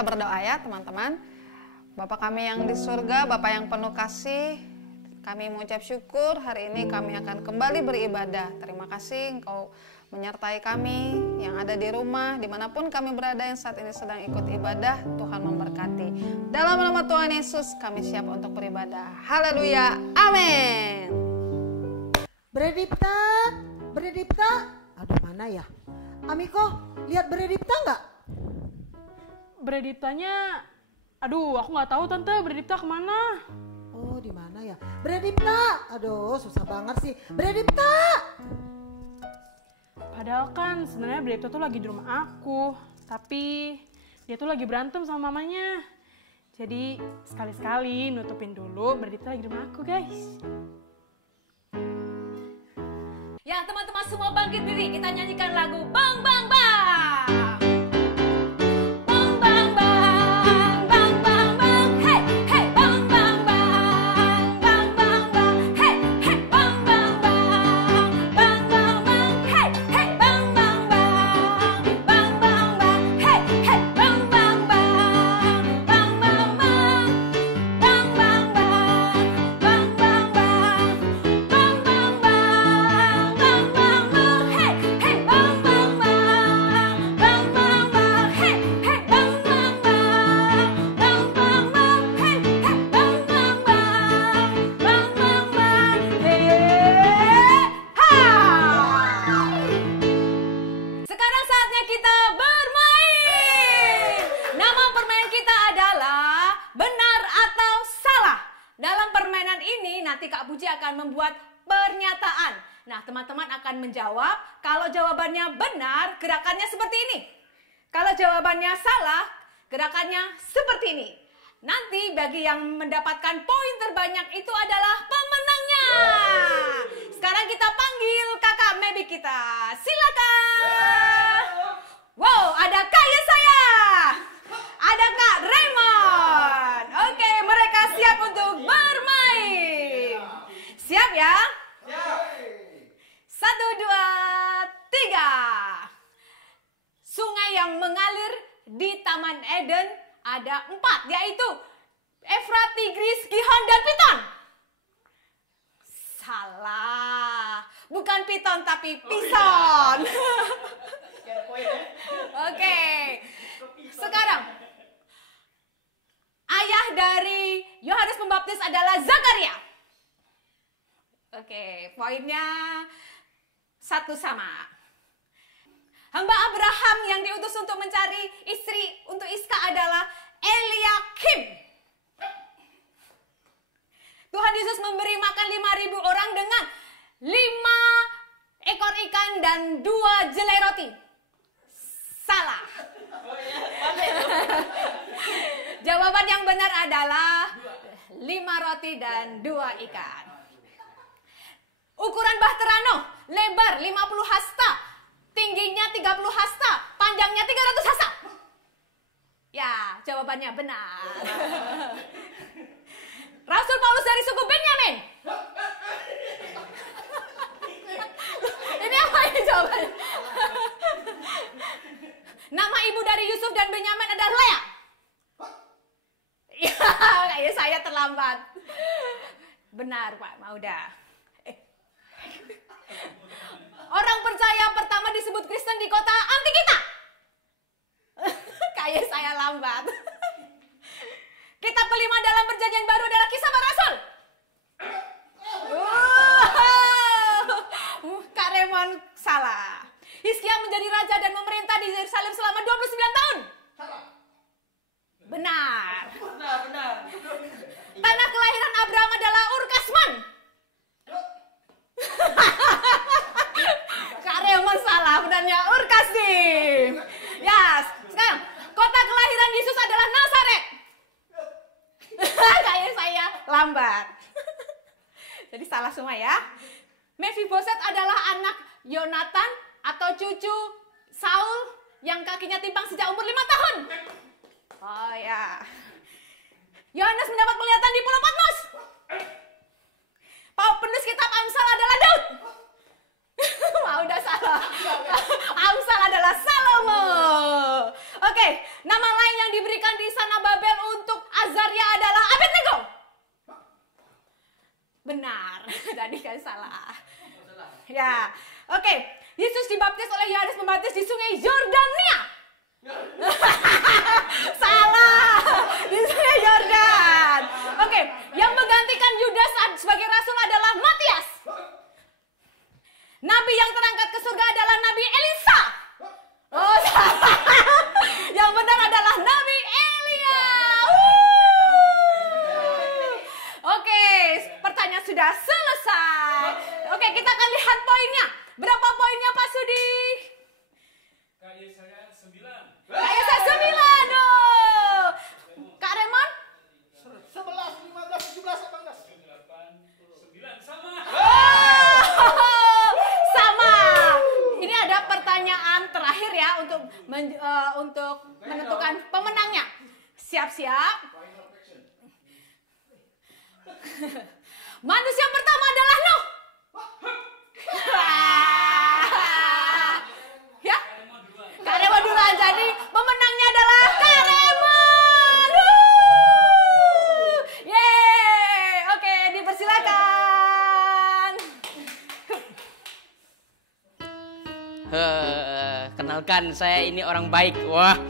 Kita berdoa ya teman-teman. Bapa kami yang di surga, Bapa yang penuh kasih, kami mengucap syukur hari ini kami akan kembali beribadah. Terima kasih Engkau menyertai kami yang ada di rumah, dimanapun kami berada yang saat ini sedang ikut ibadah. Tuhan memberkati. Dalam nama Tuhan Yesus kami siap untuk beribadah. Haleluya, amin. Bredipta, aduh mana ya? Amiko, lihat Bredipta nggak? Brediptanya, aduh aku nggak tahu tante, Bredipta kemana? Oh di mana ya? Bredipta, aduh susah banget sih. Bredipta. Padahal kan sebenarnya Bredipta tuh lagi di rumah aku, tapi dia tuh lagi berantem sama mamanya. Jadi sekali-sekali nutupin dulu Bredipta lagi di rumah aku guys. Ya teman-teman semua bangkit diri, kita nyanyikan lagu Bang Bang Bang. Bang Bang Bang, Bang Bang Bang, hey hey Bang Bang Bang, Bang Bang Bang, hey hey Bang Bang Bang, Bang Bang Bang, hey hey Bang Bang Bang, Bang Bang Bang, hey hey Bang Bang Bang, Bang Bang Bang, Bang Bang Bang, Bang Bang Bang, Bang Bang Bang. Sekarang saatnya kita bermain. Nama permainan kita adalah benar atau salah. Dalam permainan ini nanti Kak Puji akan membuat pernyataan. Nah, teman-teman akan menjawab. Kalau jawabannya benar, gerakannya seperti ini. Kalau jawabannya salah, gerakannya seperti ini. Nanti bagi yang mendapatkan poin terbanyak itu adalah pemenangnya. Sekarang kita panggil kakak Mebi kita. Silakan. Wow, ada Kak Yesaya. Ada Kak Raymond. Oke, mereka siap untuk bermain. Siap ya? 1, 2, 3. Sungai yang mengalir di Taman Eden ada 4, yaitu Efrat, Tigris, Gihon, dan Piton. Salah. Bukan Piton tapi Pison. Oke. Sekarang ayah dari Yohanes Pembaptis adalah Zakaria. Oke, poinnya 1 sama. Hamba Abraham yang diutus untuk mencari istri untuk Iska adalah Eliakim. Tuhan Yesus memberi makan 5.000 orang dengan 5 ekor ikan dan 2 jelai roti. Salah. Jawaban yang benar adalah 5 roti dan 2 ikan. Ukuran Bahterano, lebar 50 hasta, tingginya 30 hasta, panjangnya 300 hasta. Ya, jawabannya benar. Rasul Paulus dari suku Benyamin. Ini apa ini jawabannya? Nama ibu dari Yusuf dan Benyamin adalah Lea. Ya, kayak saya terlambat. Benar Pak Mauda. Orang percaya pertama disebut Kristen di kota Antikita. Kayak saya lambat. Kitab kelima dalam perjanjian baru adalah Kisah Para Rasul. Kak Raymond salah. Hizkia menjadi raja dan memerintah di Yerusalem selama 29 tahun. Benar. Tanah kelahiran Abraham adalah Ur-Kasman. Kak Raymond salah, benarnya Ur-Kasdim. Ya, sekarang kota kelahiran Yesus adalah Nazaret. Kayak saya lambat. Jadi salah semua ya. Mephiboset adalah anak Yonatan atau cucu Saul yang kakinya timpang sejak umur 5 tahun. Oh ya. Yohanes mendapat penglihatan di Pulau Patmos. Penulis kitab Amsal adalah Daud. Udah salah. Amsal adalah Salomo. Oke, nama lain yang diberikan Benar. Tadi kan salah. Ya. Oke. Yesus dibaptis oleh Yohanes Pembaptis di Sungai Yordania. Salah. Di Sungai Yordan. Oke. Yang menggantikan Yudas sebagai rasul adalah Matias. Nabi yang terangkat ke surga adalah Nabi Elisa. Oh, salah. Yang benar adalah Nabi Elia. Oke, pertanyaan sudah selesai. Oke, kita akan lihat poinnya. Berapa poinnya Pak Sudi? Kayak saya 9. Kayak saya 9. Oh. Kak Raymond? 11, 15, 17, 18. 9 sama. Oh, sama. Ini ada pertanyaan terakhir ya untuk menentukan pemenangnya. Siap-siap. Manusia pertama adalah Nuh. Ya, Kak Raymond duluan. Jadi pemenangnya adalah Kak Raymond. Yeay. Oke, dipersilakan. Kenalkan, saya ini orang baik. Wah.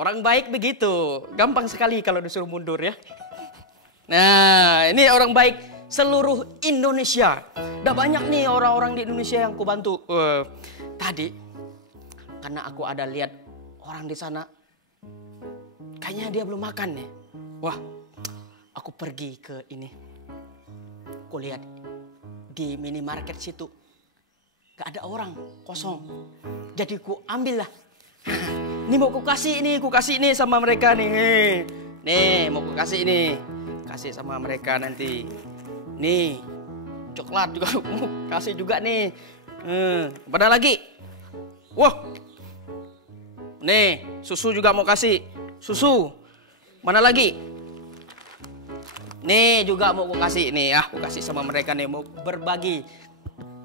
Orang baik begitu. Gampang sekali kalau disuruh mundur ya. Nah, ini orang baik seluruh Indonesia. Udah banyak nih orang-orang di Indonesia yang ku bantu. Tadi, karena aku ada lihat orang di sana, kayaknya dia belum makan nih. Wah, aku pergi ke ini. Ku lihat di minimarket situ, gak ada orang, kosong. Jadi ku ambil lah. Ini mau ku kasih ini sama mereka nih. Nih, mau ku kasih ini. Kasih sama mereka nanti. Nih, coklat juga mau kasih juga nih. Pada lagi. Wah. Nih, susu juga mau kasih. Susu. Mana lagi? Nih juga mau ku kasih. Nih, aku kasih sama mereka nih, mau berbagi.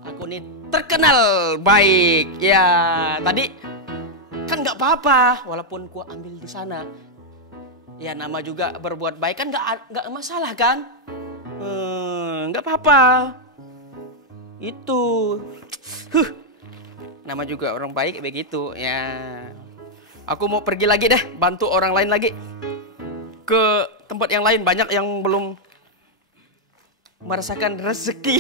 Aku nih terkenal baik. Ya, tadi kan nggak apa-apa walaupun ku ambil di sana. Ya nama juga berbuat baik kan nggak masalah kan? Nggak apa-apa. Itu. Nama juga orang baik begitu ya. Aku mau pergi lagi deh, bantu orang lain lagi. Ke tempat yang lain, banyak yang belum merasakan rezeki.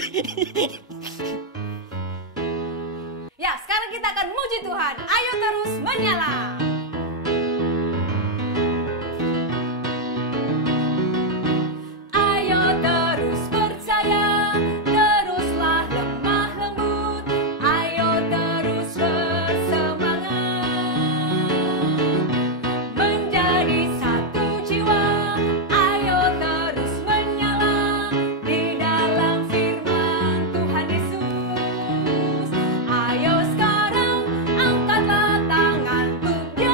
Ya, sekarang kita akan muji Tuhan. Ayo terus menyala. Ayo terus percaya, teruslah lemah lembut. Ayo terus bersemangat. Menjadi satu jiwa. Ayo terus menyala di dalam firman Tuhan Yesus. Ayo sekarang angkatlah tangan untuk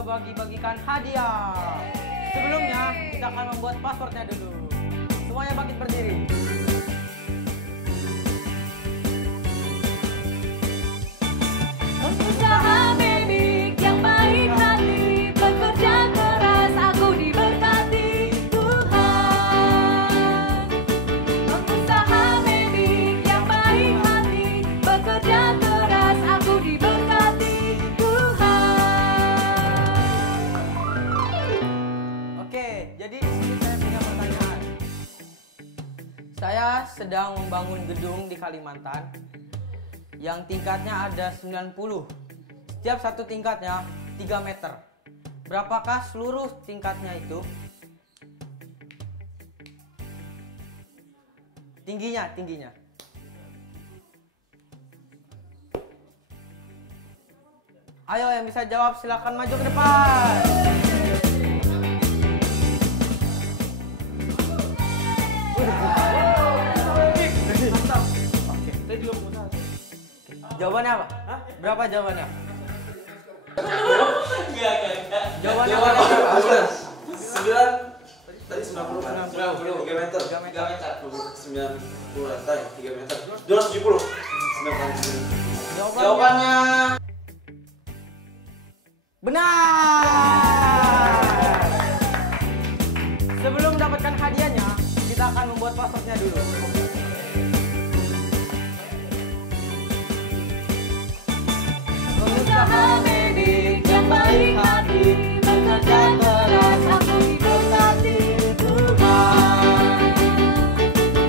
membagi-bagikan hadiah. Sebelumnya, kita akan membuat passwordnya dulu. Semuanya bangkit berdiri. Pengusaha Mebik yang baik hati, bekerja keras, aku diberkati Tuhan. Pengusaha Mebik yang baik hati, bekerja keras, aku diberkati Tuhan. Oke, jadi di sini saya punya pertanyaan. Saya sedang membangun gedung di Kalimantan yang tingkatnya ada 90. Setiap satu tingkatnya 3 meter. Berapakah seluruh tingkatnya itu? Tingginya. Ayo yang bisa jawab silakan maju ke depan. Saya juga pengusaha. Jawabannya apa? Berapa jawabannya? Jawabannya berapa? 9 tadi 90 kan? 90 3 meter. 3 meter. 90 tadi 3 meter. 270. 90. Jawabannya benar. Sebelum mendapatkan hadiahnya, kita akan membuat passwordnya dulu. Pengusaha Mebik yang baik hati, bekerja keras, aku diberkati Tuhan.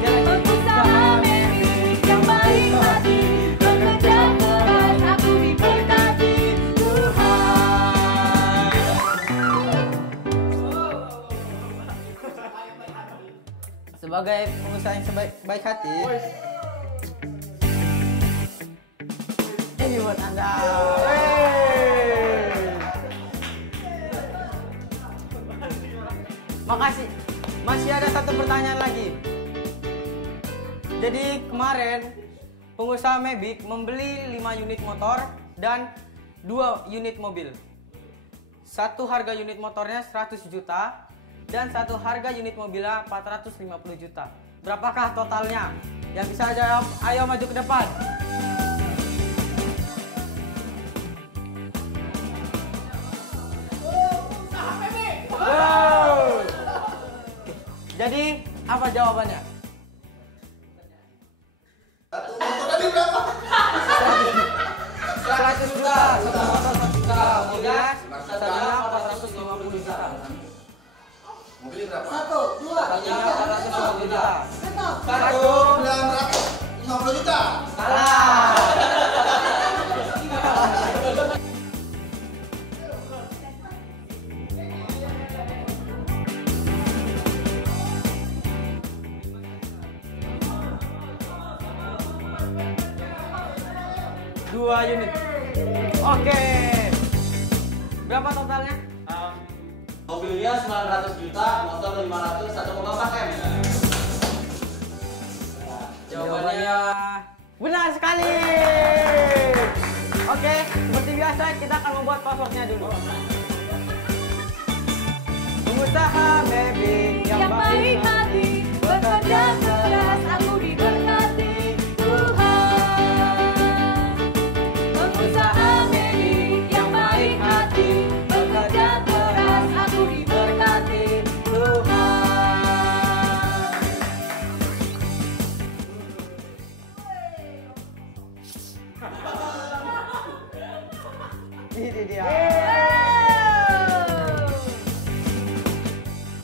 Pengusaha Mebik yang baik hati, bekerja keras, aku diberkati Tuhan. Sebagai pengusaha yang baik hati, ini buat Anda. Makasih. Masih ada satu pertanyaan lagi. Jadi kemarin pengusaha Mebik membeli 5 unit motor dan 2 unit mobil. Satu harga unit motornya 100 juta dan satu harga unit mobilnya 450 juta. Berapakah totalnya? Yang bisa jawab, ayo maju ke depan. Wow. Jadi apa jawabannya? Tadi berapa? 100 juta, satu motor 1 juta, mobilnya satunya 450 juta. Mobilnya berapa? 1, 2, Satunya 450 juta. Satu 950 juta. Salah. Dua unit. Oke. Berapa totalnya? Mobilnya 900 juta, motor 500, 1,4 M. Jawabannya benar sekali. Oke, seperti biasa kita akan membuat passwordnya dulu. Pengusaha Mebik Yang baik hati, bekerja keras, aku diberkati Tuhan. Pengusaha Mebik yang baik hati, bekerja keras, aku diberkati Tuhan. Ini dia.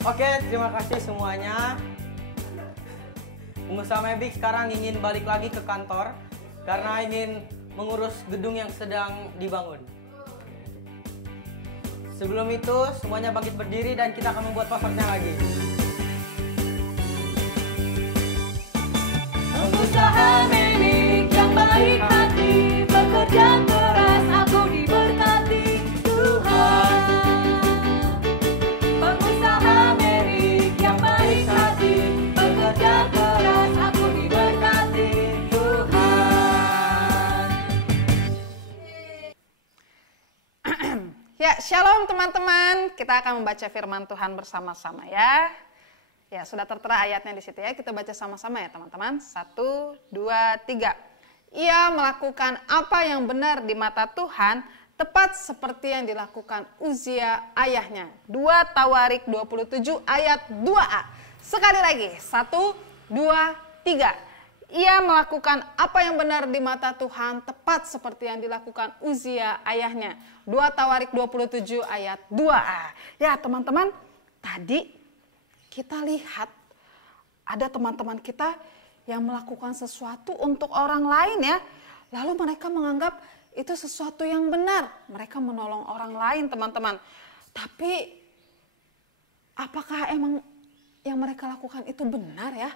Oke, terima kasih semuanya. Pengusaha Mebik sekarang ingin balik lagi ke kantor karena ingin mengurus gedung yang sedang dibangun. Sebelum itu, semuanya bangkit berdiri dan kita akan membuat passwordnya lagi. Pengusaha Mebik yang baik hati, bekerja keras, aku diberkati Tuhan. Pengusaha Mebik yang baik hati, bekerja keras, aku diberkati Tuhan. Ya, shalom teman-teman. Kita akan membaca firman Tuhan bersama-sama ya. Ya, sudah tertera ayatnya di situ ya. Kita baca sama-sama ya teman-teman. 1, 2, 3. Ia melakukan apa yang benar di mata Tuhan, tepat seperti yang dilakukan Uzia ayahnya. 2 Tawarik 27 ayat 2a. Sekali lagi, 1, 2, 3. Ia melakukan apa yang benar di mata Tuhan, tepat seperti yang dilakukan Uzia ayahnya. 2 Tawarik 27 ayat 2a. Ya teman-teman, tadi kita lihat ada teman-teman kita yang melakukan sesuatu untuk orang lain ya. Lalu mereka menganggap itu sesuatu yang benar. Mereka menolong orang lain teman-teman. Tapi apakah emang yang mereka lakukan itu benar ya?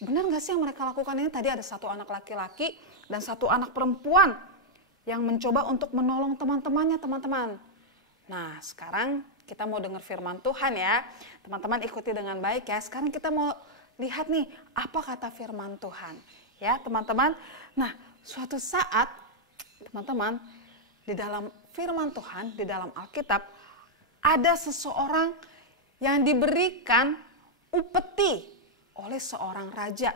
Benar nggak sih yang mereka lakukan ini? Tadi ada 1 anak laki-laki dan 1 anak perempuan yang mencoba untuk menolong teman-temannya teman-teman. Nah sekarang kita mau dengar firman Tuhan ya. Teman-teman ikuti dengan baik ya. Sekarang kita mau lihat nih apa kata firman Tuhan. Ya teman-teman. Nah suatu saat teman-teman di dalam firman Tuhan, di dalam Alkitab ada seseorang yang diberikan upeti oleh seorang raja.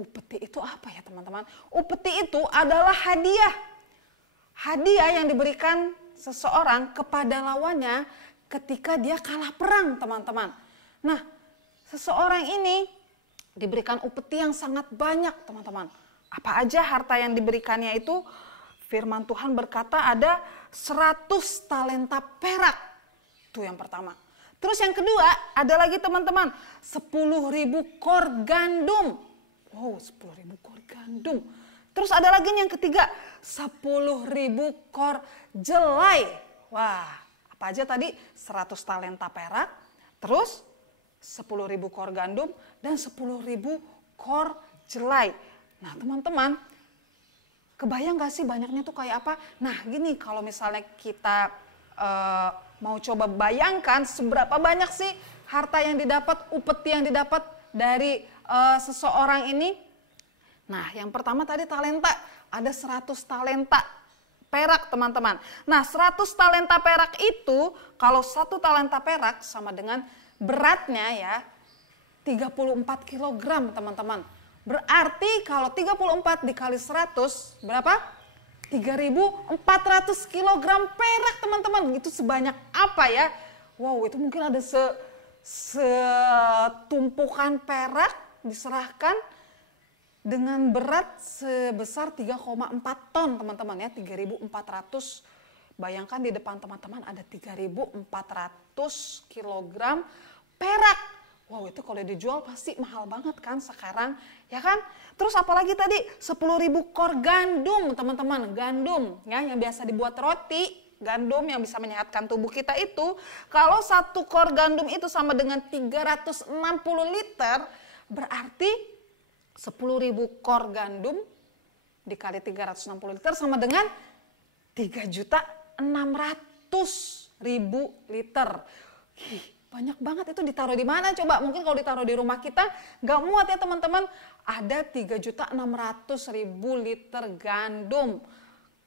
Upeti itu apa ya teman-teman? Upeti itu adalah hadiah. Hadiah yang diberikan seseorang kepada lawannya ketika dia kalah perang teman-teman. Nah seseorang ini diberikan upeti yang sangat banyak teman-teman. Apa aja harta yang diberikannya itu? Firman Tuhan berkata ada 100 talenta perak. Itu yang pertama. Terus yang kedua ada lagi teman-teman 10.000 kor gandum. Wow 10.000 kor gandum. Terus ada lagi yang ketiga 10.000 kor jelai. Wah apa aja tadi 100 talenta perak. Terus 10.000 kor gandum dan 10.000 kor jelai. Nah teman-teman kebayang gak sih banyaknya tuh kayak apa? Nah gini kalau misalnya kita mau coba bayangkan seberapa banyak sih harta yang didapat, upeti yang didapat dari seseorang ini. Nah yang pertama tadi talenta, ada 100 talenta perak teman-teman. Nah 100 talenta perak itu kalau 1 talenta perak sama dengan beratnya ya 34 kg teman-teman. Berarti kalau 34 dikali 100 berapa? 3.400 kg perak teman-teman. Itu sebanyak apa ya? Wow itu mungkin ada setumpukan perak diserahkan dengan berat sebesar 3,4 ton teman-teman ya. 3.400. Bayangkan di depan teman-teman ada 3.400 kg perak. Wow itu kalau dijual pasti mahal banget kan sekarang ya kan. Terus apalagi tadi 10.000 kor gandum teman-teman. Gandum ya yang biasa dibuat roti. Gandum yang bisa menyehatkan tubuh kita itu. Kalau 1 kor gandum itu sama dengan 360 liter. Berarti 10.000 kor gandum dikali 360 liter sama dengan 3.600.000 liter. Banyak banget itu ditaruh di mana coba? Mungkin kalau ditaruh di rumah kita nggak muat ya teman-teman. Ada 3.600.000 liter gandum.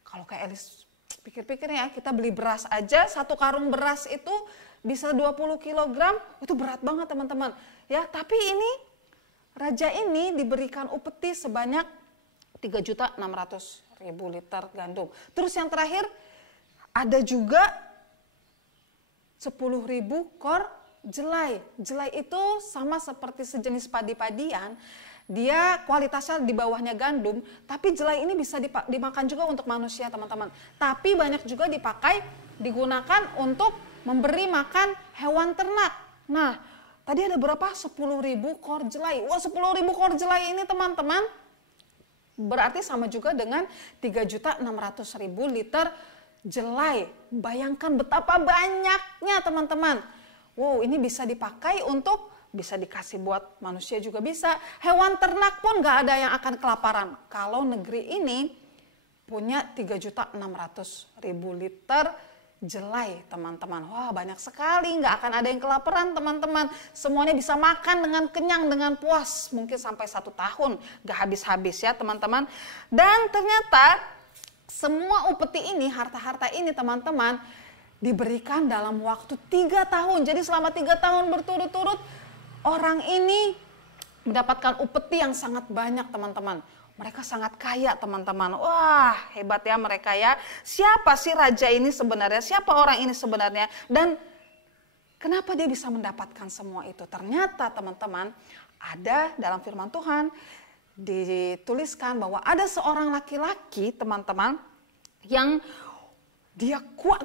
Kalau kayak Elis pikir-pikir ya, kita beli beras aja, 1 karung beras itu bisa 20 kg, itu berat banget teman-teman. Ya, tapi ini raja ini diberikan upeti sebanyak 3.600.000 liter gandum. Terus yang terakhir ada juga 10.000 kor jelai. Jelai itu sama seperti sejenis padi-padian. Dia kualitasnya di bawahnya gandum, tapi jelai ini bisa dimakan juga untuk manusia teman-teman. Tapi banyak juga digunakan untuk memberi makan hewan ternak. Nah, tadi ada berapa? 10.000 kor jelai. Wah 10.000 kor jelai ini teman-teman berarti sama juga dengan 3.600.000 liter jelai. Bayangkan betapa banyaknya teman-teman. Wow ini bisa dipakai untuk, bisa dikasih buat manusia juga bisa. Hewan ternak pun gak ada yang akan kelaparan. Kalau negeri ini punya 3.600.000 liter jelai teman-teman. Wah banyak sekali, gak akan ada yang kelaparan teman-teman. Semuanya bisa makan dengan kenyang, dengan puas. Mungkin sampai 1 tahun gak habis-habis ya teman-teman. Dan ternyata semua upeti ini, harta-harta ini teman-teman, diberikan dalam waktu 3 tahun. Jadi selama 3 tahun berturut-turut orang ini mendapatkan upeti yang sangat banyak teman-teman. Mereka sangat kaya teman-teman. Wah, hebat ya mereka ya. Siapa sih raja ini sebenarnya? Siapa orang ini sebenarnya? Dan kenapa dia bisa mendapatkan semua itu? Ternyata teman-teman, ada dalam firman Tuhan dituliskan bahwa ada seorang laki-laki teman-teman yang dia kuat.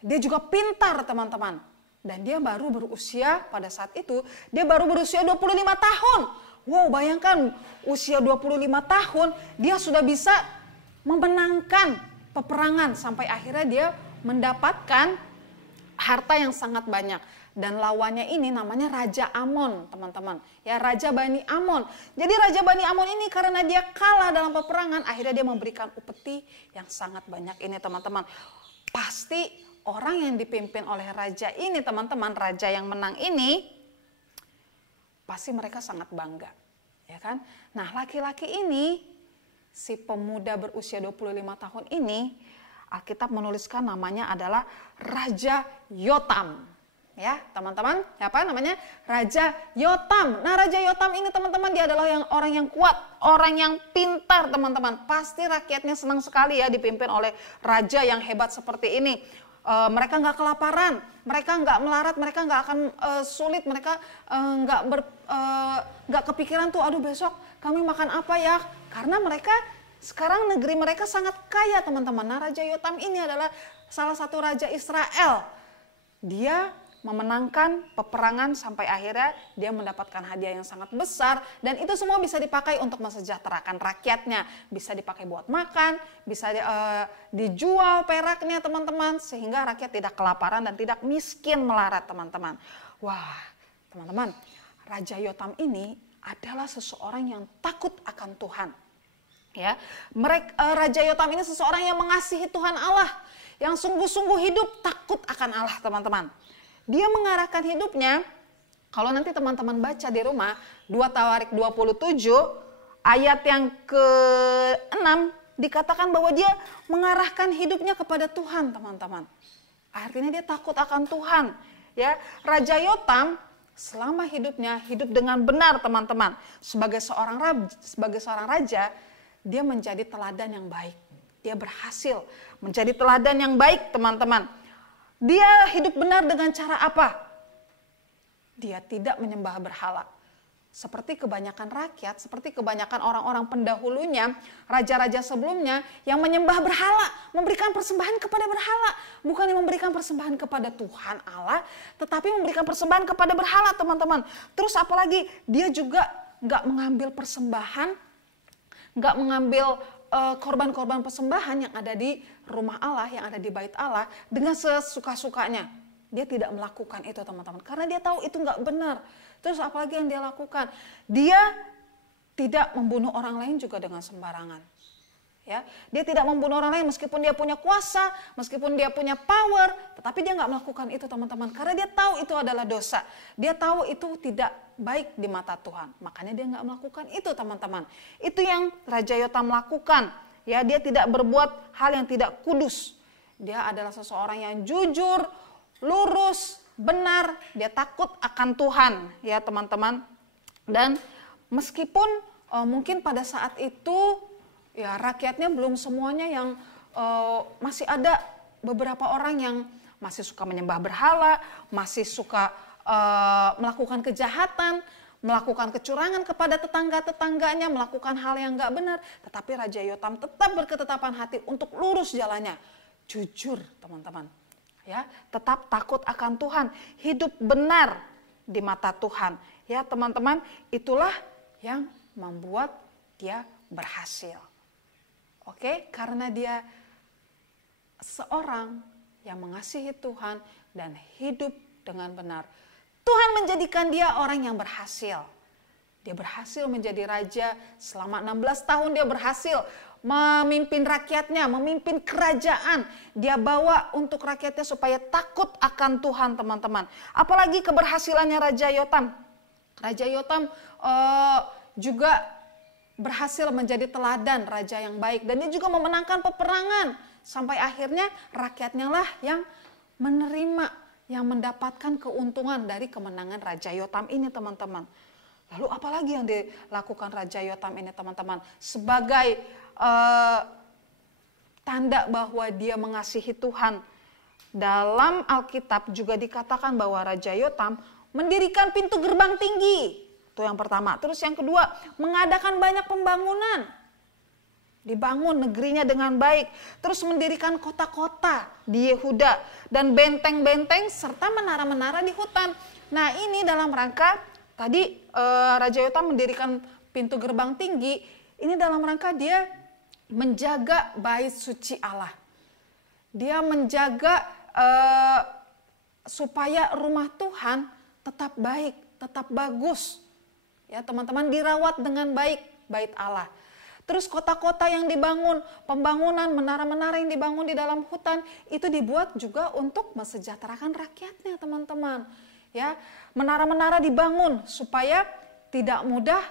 Dia juga pintar teman-teman. Dan dia baru berusia pada saat itu, dia baru berusia 25 tahun. Wow, bayangkan usia 25 tahun dia sudah bisa memenangkan peperangan sampai akhirnya dia mendapatkan harta yang sangat banyak. Dan lawannya ini namanya Raja Amon, teman-teman. Ya, Raja Bani Amon. Jadi Raja Bani Amon ini karena dia kalah dalam peperangan, akhirnya dia memberikan upeti yang sangat banyak ini, teman-teman. Pasti orang yang dipimpin oleh raja ini, teman-teman, raja yang menang ini, pasti mereka sangat bangga, ya kan? Nah, laki-laki ini, si pemuda berusia 25 tahun ini, Alkitab menuliskan namanya adalah Raja Yotam. Ya, teman-teman, apa namanya? Raja Yotam. Nah, Raja Yotam ini, teman-teman, dia adalah orang yang kuat, orang yang pintar, teman-teman. Pasti rakyatnya senang sekali ya dipimpin oleh raja yang hebat seperti ini. Mereka nggak kelaparan, mereka nggak melarat, mereka nggak akan sulit, mereka nggak kepikiran tuh, aduh besok kami makan apa ya? Karena mereka sekarang negeri mereka sangat kaya, teman-teman. Nah, Raja Yotam ini adalah salah satu raja Israel. Dia memenangkan peperangan sampai akhirnya dia mendapatkan hadiah yang sangat besar, dan itu semua bisa dipakai untuk mensejahterakan rakyatnya, bisa dipakai buat makan, bisa dijual peraknya teman-teman, sehingga rakyat tidak kelaparan dan tidak miskin melarat teman-teman. Wah teman-teman, Raja Yotam ini adalah seseorang yang takut akan Tuhan. Ya, Raja Yotam ini seseorang yang mengasihi Tuhan Allah, yang sungguh-sungguh hidup takut akan Allah teman-teman. Dia mengarahkan hidupnya, kalau nanti teman-teman baca di rumah, 2 Tawarik 27, ayat yang ke-6, dikatakan bahwa dia mengarahkan hidupnya kepada Tuhan, teman-teman. Artinya dia takut akan Tuhan. Ya, Raja Yotam selama hidupnya hidup dengan benar, teman-teman. Sebagai seorang raja, dia menjadi teladan yang baik. Dia berhasil menjadi teladan yang baik, teman-teman. Dia hidup benar dengan cara apa? Dia tidak menyembah berhala. Seperti kebanyakan rakyat, seperti kebanyakan orang-orang pendahulunya, raja-raja sebelumnya yang menyembah berhala, memberikan persembahan kepada berhala. Bukan yang memberikan persembahan kepada Tuhan Allah, tetapi memberikan persembahan kepada berhala, teman-teman. Terus apalagi, dia juga nggak mengambil persembahan, nggak mengambil korban-korban persembahan yang ada di rumah Allah, yang ada di bait Allah dengan sesuka-sukanya. Dia tidak melakukan itu, teman-teman, karena dia tahu itu nggak benar. Terus apalagi yang dia lakukan? Dia tidak membunuh orang lain juga dengan sembarangan. Ya, dia tidak membunuh orang lain meskipun dia punya kuasa, meskipun dia punya power, tetapi dia nggak melakukan itu, teman-teman, karena dia tahu itu adalah dosa. Dia tahu itu tidak baik di mata Tuhan, makanya dia nggak melakukan itu, teman-teman. Itu yang Raja Yotam lakukan. Ya, dia tidak berbuat hal yang tidak kudus. Dia adalah seseorang yang jujur, lurus, benar. Dia takut akan Tuhan, ya teman-teman. Dan meskipun mungkin pada saat itu ya rakyatnya belum semuanya yang masih ada beberapa orang yang masih suka menyembah berhala, masih suka melakukan kejahatan, melakukan kecurangan kepada tetangga-tetangganya, melakukan hal yang gak benar. Tetapi Raja Yotam tetap berketetapan hati untuk lurus jalannya. Jujur, teman-teman. Ya, tetap takut akan Tuhan, hidup benar di mata Tuhan. Ya, teman-teman, itulah yang membuat dia berhasil. Oke, karena dia seorang yang mengasihi Tuhan dan hidup dengan benar. Tuhan menjadikan dia orang yang berhasil. Dia berhasil menjadi raja selama 16 tahun, dia berhasil memimpin rakyatnya, memimpin kerajaan. Dia bawa untuk rakyatnya supaya takut akan Tuhan, teman-teman. Apalagi keberhasilannya Raja Yotam. Raja Yotam juga berhasil menjadi teladan raja yang baik. Dan dia juga memenangkan peperangan. Sampai akhirnya rakyatnya lah yang menerima yang mendapatkan keuntungan dari kemenangan Raja Yotam ini, teman-teman. Lalu apalagi yang dilakukan Raja Yotam ini, teman-teman? Sebagai tanda bahwa dia mengasihi Tuhan. Dalam Alkitab juga dikatakan bahwa Raja Yotam mendirikan pintu gerbang tinggi. Itu yang pertama. Terus yang kedua, mengadakan banyak pembangunan. Dibangun negerinya dengan baik. Terus mendirikan kota-kota di Yehuda. Dan benteng-benteng serta menara-menara di hutan. Nah, ini dalam rangka, tadi Raja Yotam mendirikan pintu gerbang tinggi. Ini dalam rangka dia menjaga bait suci Allah. Dia menjaga supaya rumah Tuhan tetap baik, tetap bagus. Ya, teman-teman, dirawat dengan baik bait Allah. Terus kota-kota yang dibangun, pembangunan menara-menara yang dibangun di dalam hutan itu dibuat juga untuk mesejahterakan rakyatnya, teman-teman. Ya, menara-menara dibangun supaya tidak mudah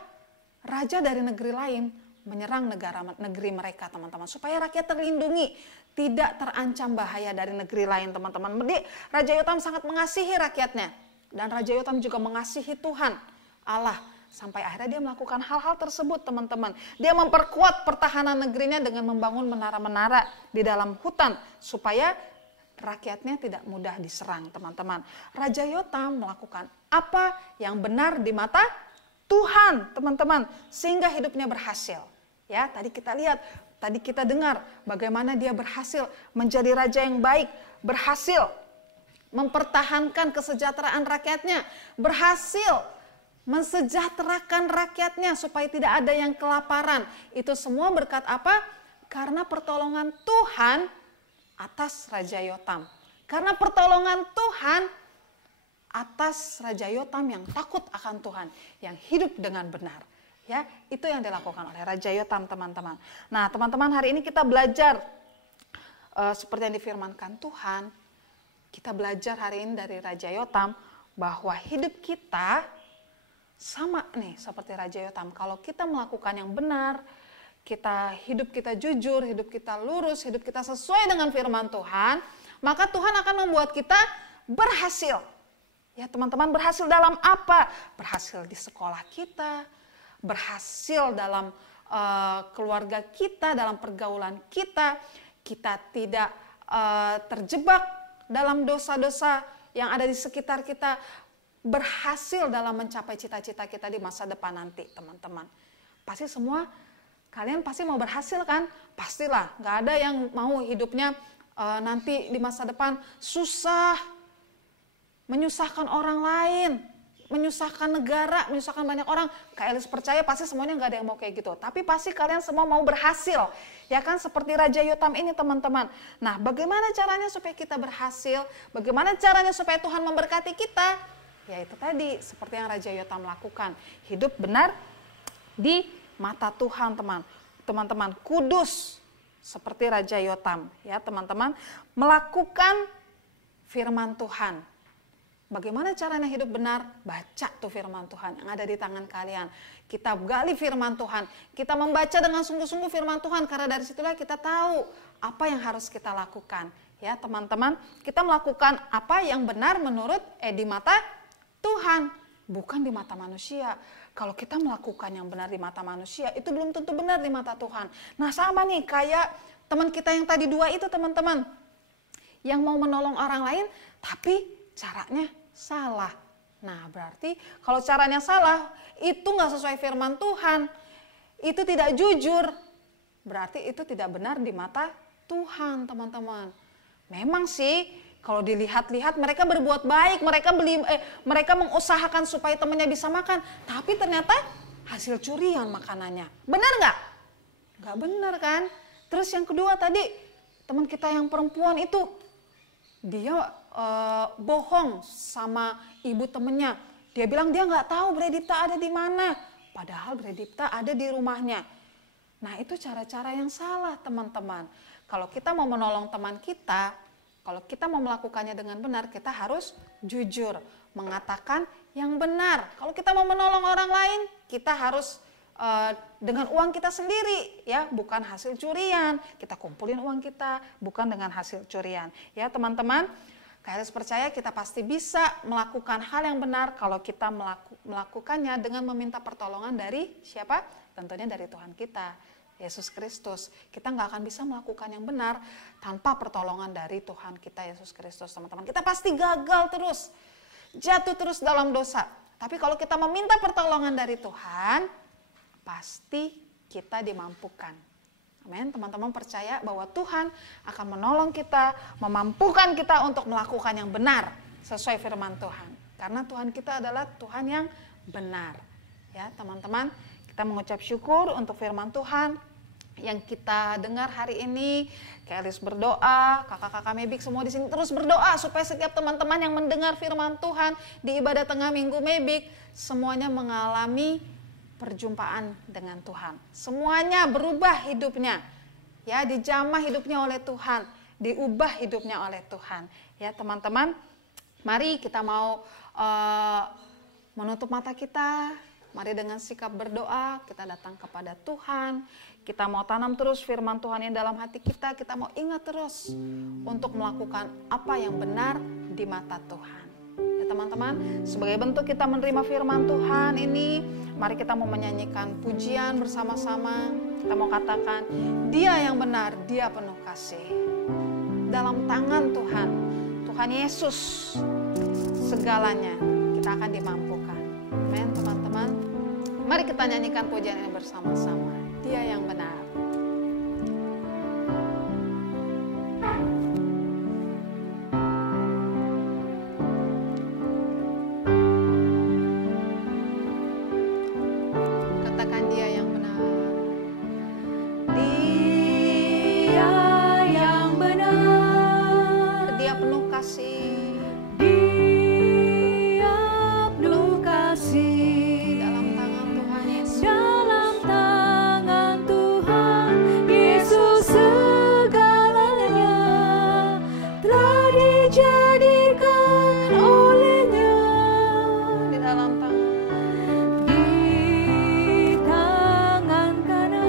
raja dari negeri lain menyerang negeri mereka, teman-teman. Supaya rakyat terlindungi, tidak terancam bahaya dari negeri lain, teman-teman. Jadi Raja Yotam sangat mengasihi rakyatnya. Dan Raja Yotam juga mengasihi Tuhan Allah. Sampai akhirnya dia melakukan hal-hal tersebut, teman-teman. Dia memperkuat pertahanan negerinya dengan membangun menara-menara di dalam hutan. Supaya rakyatnya tidak mudah diserang, teman-teman. Raja Yotam melakukan apa yang benar di mata Tuhan, teman-teman. Sehingga hidupnya berhasil. Ya, tadi kita lihat, tadi kita dengar bagaimana dia berhasil menjadi raja yang baik. Berhasil mempertahankan kesejahteraan rakyatnya. Berhasil mensejahterakan rakyatnya supaya tidak ada yang kelaparan. Itu semua berkat apa? Karena pertolongan Tuhan atas Raja Yotam. Karena pertolongan Tuhan atas Raja Yotam yang takut akan Tuhan, yang hidup dengan benar. Ya, itu yang dilakukan oleh Raja Yotam, teman-teman. Nah, teman-teman, hari ini kita belajar seperti yang difirmankan Tuhan. Kita belajar hari ini dari Raja Yotam bahwa hidup kita sama nih seperti Raja Yotam. Kalau kita melakukan yang benar, hidup kita jujur, hidup kita lurus, hidup kita sesuai dengan firman Tuhan, maka Tuhan akan membuat kita berhasil. Ya, teman-teman, berhasil dalam apa? Berhasil di sekolah kita, berhasil dalam keluarga kita, dalam pergaulan kita. Kita tidak terjebak dalam dosa-dosa yang ada di sekitar kita. Berhasil dalam mencapai cita-cita kita di masa depan nanti, teman-teman. Pasti semua, kalian pasti mau berhasil kan? Pastilah, gak ada yang mau hidupnya nanti di masa depan susah, menyusahkan orang lain, menyusahkan negara, menyusahkan banyak orang. Kak Elis percaya pasti semuanya gak ada yang mau kayak gitu. Tapi pasti kalian semua mau berhasil. Ya kan, seperti Raja Yotam ini, teman-teman. Nah, bagaimana caranya supaya kita berhasil? Bagaimana caranya supaya Tuhan memberkati kita? Ya itu tadi, seperti yang Raja Yotam lakukan. Hidup benar di mata Tuhan, teman-teman. Kudus seperti Raja Yotam. Ya, teman-teman. Melakukan firman Tuhan. Bagaimana caranya hidup benar? Baca tuh firman Tuhan yang ada di tangan kalian. Kita gali firman Tuhan. Kita membaca dengan sungguh-sungguh firman Tuhan. Karena dari situlah kita tahu apa yang harus kita lakukan. Ya, teman-teman. Kita melakukan apa yang benar menurut di mata Tuhan, bukan di mata manusia. Kalau kita melakukan yang benar di mata manusia, itu belum tentu benar di mata Tuhan. Nah, sama nih kayak teman kita yang tadi dua itu, teman-teman. Yang mau menolong orang lain, tapi caranya salah. Nah, berarti kalau caranya salah, itu nggak sesuai firman Tuhan. Itu tidak jujur. Berarti itu tidak benar di mata Tuhan, teman-teman. Memang sih, kalau dilihat-lihat mereka berbuat baik, mereka mengusahakan supaya temannya bisa makan, tapi ternyata hasil curian makanannya. Benar nggak? Nggak benar kan? Terus yang kedua tadi, teman kita yang perempuan itu, dia bohong sama ibu temennya. Dia bilang dia nggak tahu Bredipta ada di mana, padahal Bredipta ada di rumahnya. Nah, itu cara-cara yang salah, teman-teman. Kalau kita mau menolong teman kita, kalau kita mau melakukannya dengan benar, kita harus jujur, mengatakan yang benar. Kalau kita mau menolong orang lain, kita harus dengan uang kita sendiri, ya, bukan hasil curian. Kita kumpulin uang kita, bukan dengan hasil curian. Ya, teman-teman, Kak Elis percaya kita pasti bisa melakukan hal yang benar kalau kita melakukannya dengan meminta pertolongan dari siapa? Tentunya dari Tuhan kita, Yesus Kristus. Kita nggak akan bisa melakukan yang benar tanpa pertolongan dari Tuhan kita, Yesus Kristus, teman-teman. Kita pasti gagal terus, jatuh terus dalam dosa. Tapi kalau kita meminta pertolongan dari Tuhan, pasti kita dimampukan. Amin, teman-teman percaya bahwa Tuhan akan menolong kita, memampukan kita untuk melakukan yang benar sesuai firman Tuhan. Karena Tuhan kita adalah Tuhan yang benar. Ya, teman-teman, kita mengucap syukur untuk firman Tuhan yang kita dengar hari ini. Kak Elis berdoa, kakak-kakak Mebik semua di sini terus berdoa supaya setiap teman-teman yang mendengar firman Tuhan di ibadah tengah minggu Mebik semuanya mengalami perjumpaan dengan Tuhan. Semuanya berubah hidupnya. Ya, dijamah hidupnya oleh Tuhan, diubah hidupnya oleh Tuhan. Ya, teman-teman, mari kita mau menutup mata kita. Mari dengan sikap berdoa kita datang kepada Tuhan. Kita mau tanam terus firman Tuhan yang dalam hati kita. Kita mau ingat terus untuk melakukan apa yang benar di mata Tuhan. Ya teman-teman, sebagai bentuk kita menerima firman Tuhan ini, mari kita mau menyanyikan pujian bersama-sama. Kita mau katakan, Dia yang benar, Dia penuh kasih. Dalam tangan Tuhan, Tuhan Yesus, segalanya kita akan dimampukan. Amin teman-teman. Mari kita nyanyikan pujian ini bersama-sama. Dia yang benar. Katakan Dia yang benar. Dia yang benar, Dia penuh kasih. Dia penuh kasih. Dalam tangan Tuhan Yesus. Dalam tangan Tuhan Yesus segalanya telah dijadikan olehnya. Di dalam tangan. Di tangan kanan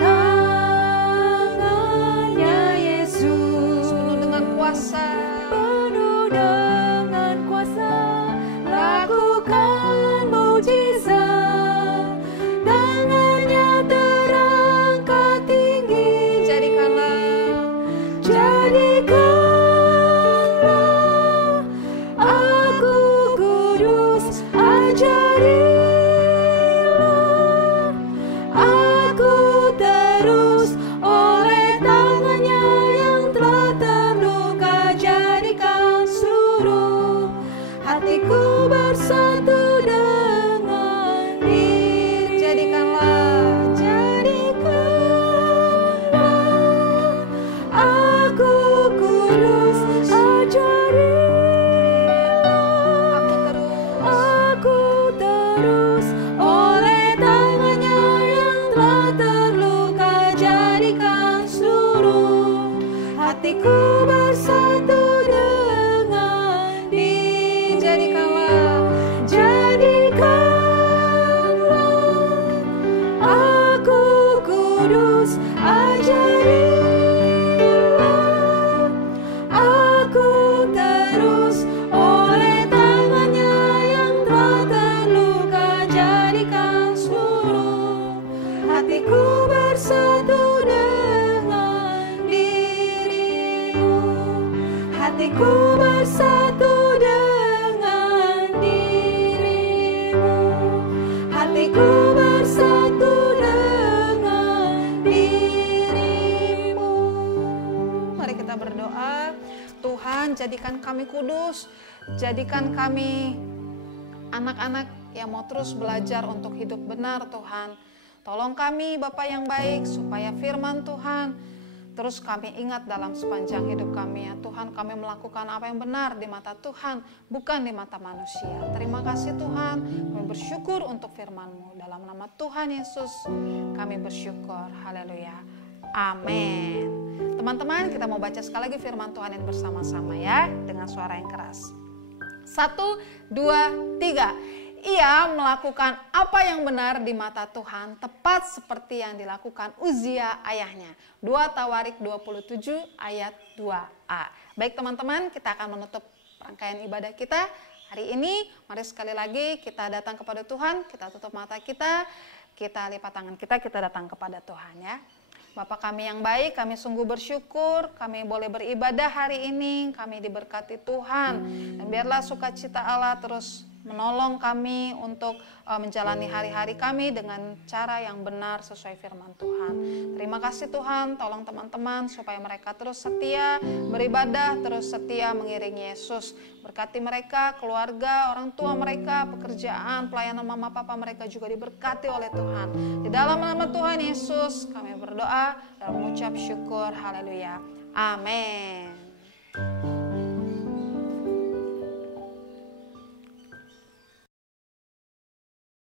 tangannya Yesus Penuh dengan kuasa. penuh dengan kuasa lakukan mujizat, tangannya terangkat tinggi. Jadikanlah aku kudus, ajarilah aku terus oleh tangannya yang telah terluka. Jadikan seluruh hatiku bersatu dengan diri. Jadikanlah aku kudus, ajarilah aku terus oleh tangannya yang telah terluka. Jadikan seluruh hatiku bersatu dengan diri. Jadikanlah aku kudus, ajarilah aku terus oleh tangannya yang telah terluka. Jadikan seluruh hatiku bersatu dengan dirimu. Hatiku bersatu dengan dirimu. Hatiku bersatu dengan dirimu. Mari kita berdoa. Tuhan, jadikan kami kudus, jadikan kami anak-anak yang mau terus belajar untuk hidup benar Tuhan. Tolong kami Bapa yang baik supaya firman Tuhan terus kami ingat dalam sepanjang hidup kami ya Tuhan. Kami melakukan apa yang benar di mata Tuhan, bukan di mata manusia. Terima kasih Tuhan, kami bersyukur untuk firman-Mu. Dalam nama Tuhan Yesus kami bersyukur, haleluya, amin. Teman-teman, kita mau baca sekali lagi firman Tuhan ini bersama-sama ya, dengan suara yang keras. 1, 2, 3. ia melakukan apa yang benar di mata Tuhan, tepat seperti yang dilakukan Uzia ayahnya. 2 Tawarik 27 ayat 2a. Baik teman-teman, kita akan menutup rangkaian ibadah kita hari ini. Mari sekali lagi kita datang kepada Tuhan, kita tutup mata kita lipat tangan kita datang kepada Tuhan ya. Bapa kami yang baik, kami sungguh bersyukur kami boleh beribadah hari ini, kami diberkati Tuhan. Dan biarlah sukacita Allah terus menolong kami untuk menjalani hari-hari kami dengan cara yang benar sesuai firman Tuhan. Terima kasih Tuhan, tolong teman-teman supaya mereka terus setia beribadah, terus setia mengiringi Yesus. Berkati mereka, keluarga, orang tua mereka, pekerjaan, pelayanan mama papa mereka juga diberkati oleh Tuhan. Di dalam nama Tuhan Yesus kami berdoa dan mengucap syukur. Haleluya. Amin.